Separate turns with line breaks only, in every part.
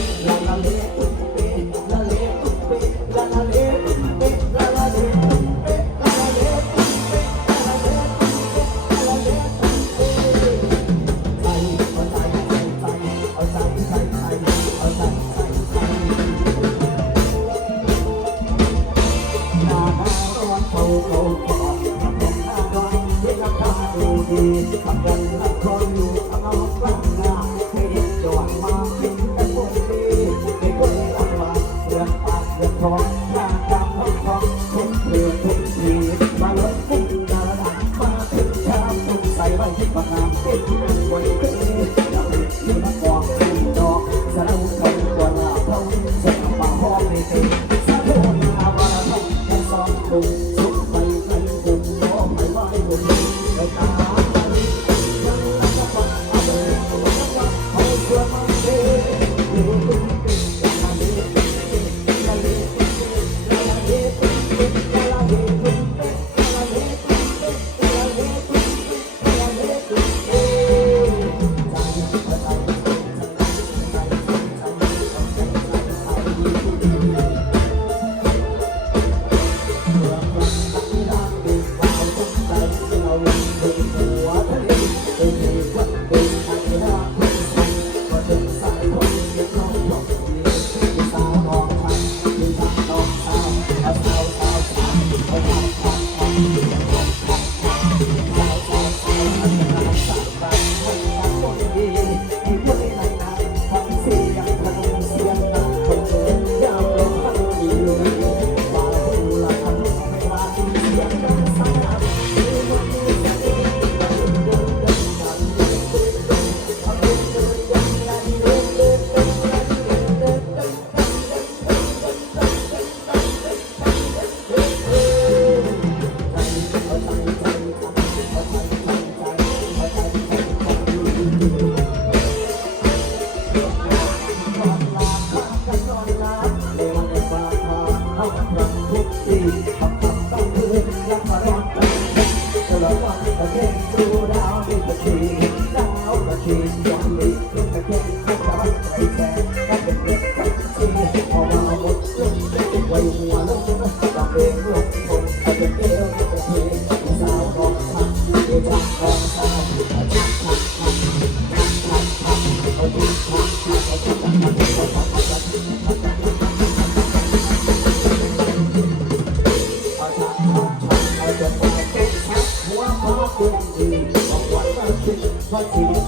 me, I'm.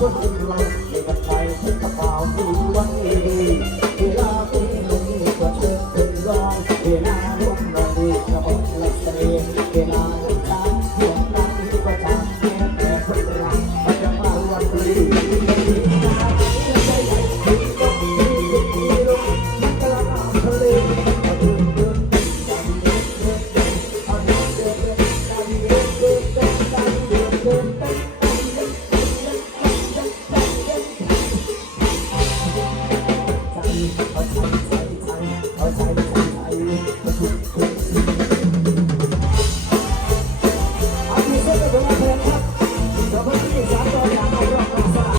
Thank you.